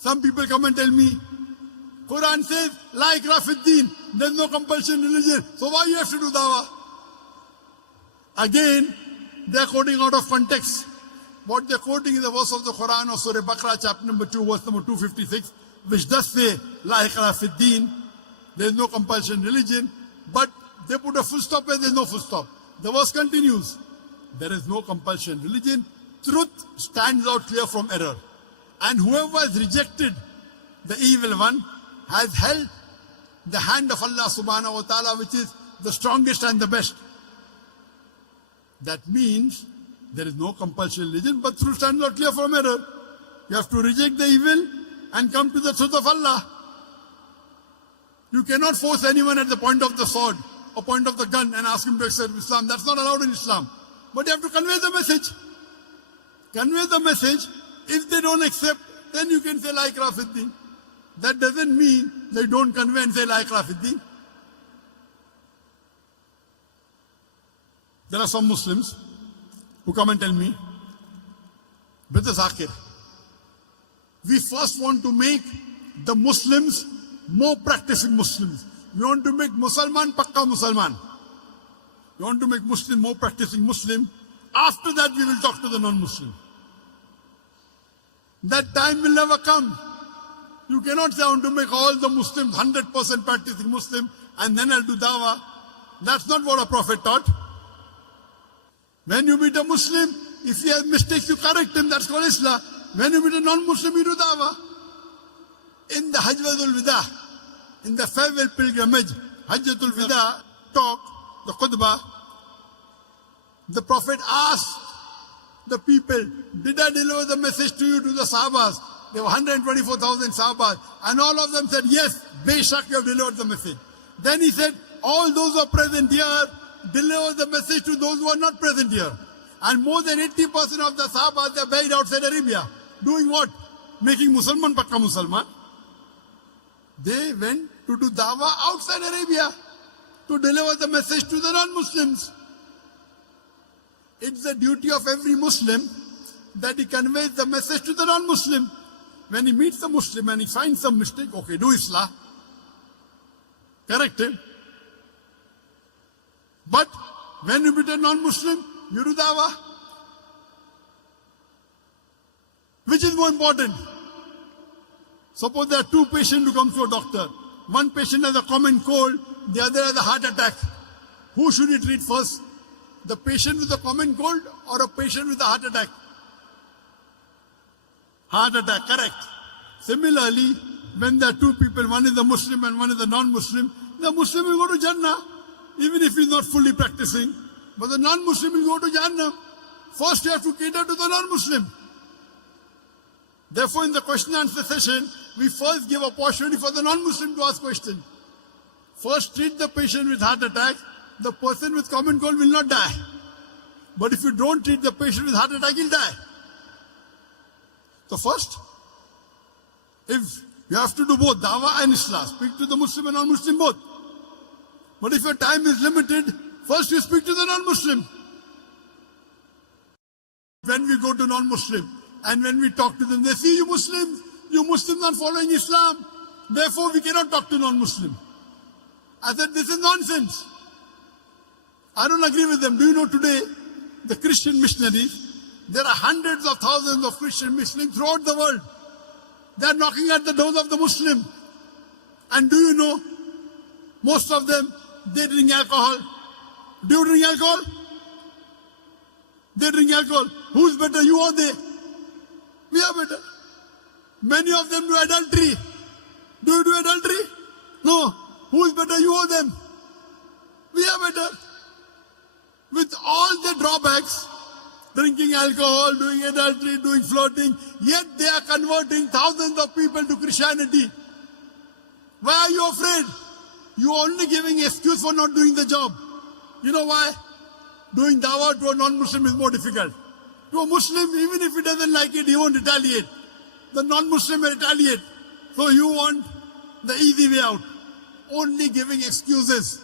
Some people come and tell me, Quran says, La ikrah fid din, there's no compulsion in religion, so why you have to do dawah? Again, they're quoting out of context. What they're quoting is the verse of the Quran of Surah Baqarah, chapter number 2, verse number 256, which does say, La ikrah fid din, there's no compulsion in religion, but they put a full stop where there's no full stop. The verse continues, there is no compulsion in religion, truth stands out clear from error. And whoever has rejected the evil one has held the hand of Allah subhanahu wa ta'ala, which is the strongest and the best. That means there is no compulsion in religion, but truth stands out clear from error. You have to reject the evil and come to the truth of Allah. You cannot force anyone at the point of the sword or point of the gun and ask him to accept Islam. That's not allowed in Islam. But you have to convey the message. Convey the message. If they don't accept, then you can say La ikrah fid din. That doesn't mean they don't convey and say La ikrah fid din. There are some Muslims who come and tell me, Brother Zakir, we first want to make the Muslims more practicing Muslims. We want to make Musalman Pakka Musalman. We want to make Muslim more practicing Muslim. After that we will talk to the non-Muslim. That time will never come. You cannot say I want to make all the Muslims 100% practicing Muslim and then I'll do dawah. That's not what a prophet taught. When you meet a Muslim, if he has mistakes, you correct him. That's called Islam. When you meet a non-Muslim, you do dawah. In the Hajjatul Wida, in the farewell pilgrimage, Hajjatul Wida talk, the khutbah, the Prophet asked the people, did I deliver the message to you, to the Sahabas? There were 124,000 Sahabas. And all of them said, yes, Beshak, you have delivered the message. Then he said, all those who are present here, deliver the message to those who are not present here. And more than 80% of the Sahabas are buried outside Arabia. Doing what? Making Musalman Pakka Musalman. They went to do dawah outside Arabia to deliver the message to the non-Muslims. It's the duty of every Muslim that he conveys the message to the non-Muslim. When he meets the Muslim and he finds some mistake, okay, do Islah. Correct him. But when you meet a non-Muslim, you do dawah. Which is more important? Suppose there are two patients who come to a doctor. One patient has a common cold, the other has a heart attack. Who should he treat first? The patient with a common cold or a patient with a heart attack? Heart attack, correct. Similarly, when there are two people, one is a Muslim and one is a non-Muslim, the Muslim will go to Jannah, even if he's not fully practicing. But the non-Muslim will go to Jannah. First you have to cater to the non-Muslim. Therefore, in the question and answer session, we first give opportunity for the non-Muslim to ask questions. First treat the patient with heart attack. The person with common cold will not die. But if you don't treat the patient with heart attack, he'll die. So first, if you have to do both, dawah and Islah, speak to the Muslim and non-Muslim both. But if your time is limited, first you speak to the non-Muslim. When we go to non-Muslim, and when we talk to them, they see you Muslims are following Islam. Therefore, we cannot talk to non-Muslim. I said, this is nonsense. I don't agree with them. Do you know today, the Christian missionaries, there are hundreds of thousands of Christian missionaries throughout the world. They are knocking at the doors of the Muslim. And do you know, most of them, they drink alcohol. Do you drink alcohol? They drink alcohol. Who's better, you or they? We are better. Many of them do adultery. Do you do adultery? No. Who is better, you or them? We are better. With all the drawbacks, drinking alcohol, doing adultery, doing flirting, yet they are converting thousands of people to Christianity. Why are you afraid? You are only giving excuse for not doing the job. You know why? Doing dawah to a non-Muslim is more difficult. To a Muslim, even if he doesn't like it, he won't retaliate. The non-Muslim will retaliate. So you want the easy way out. Only giving excuses.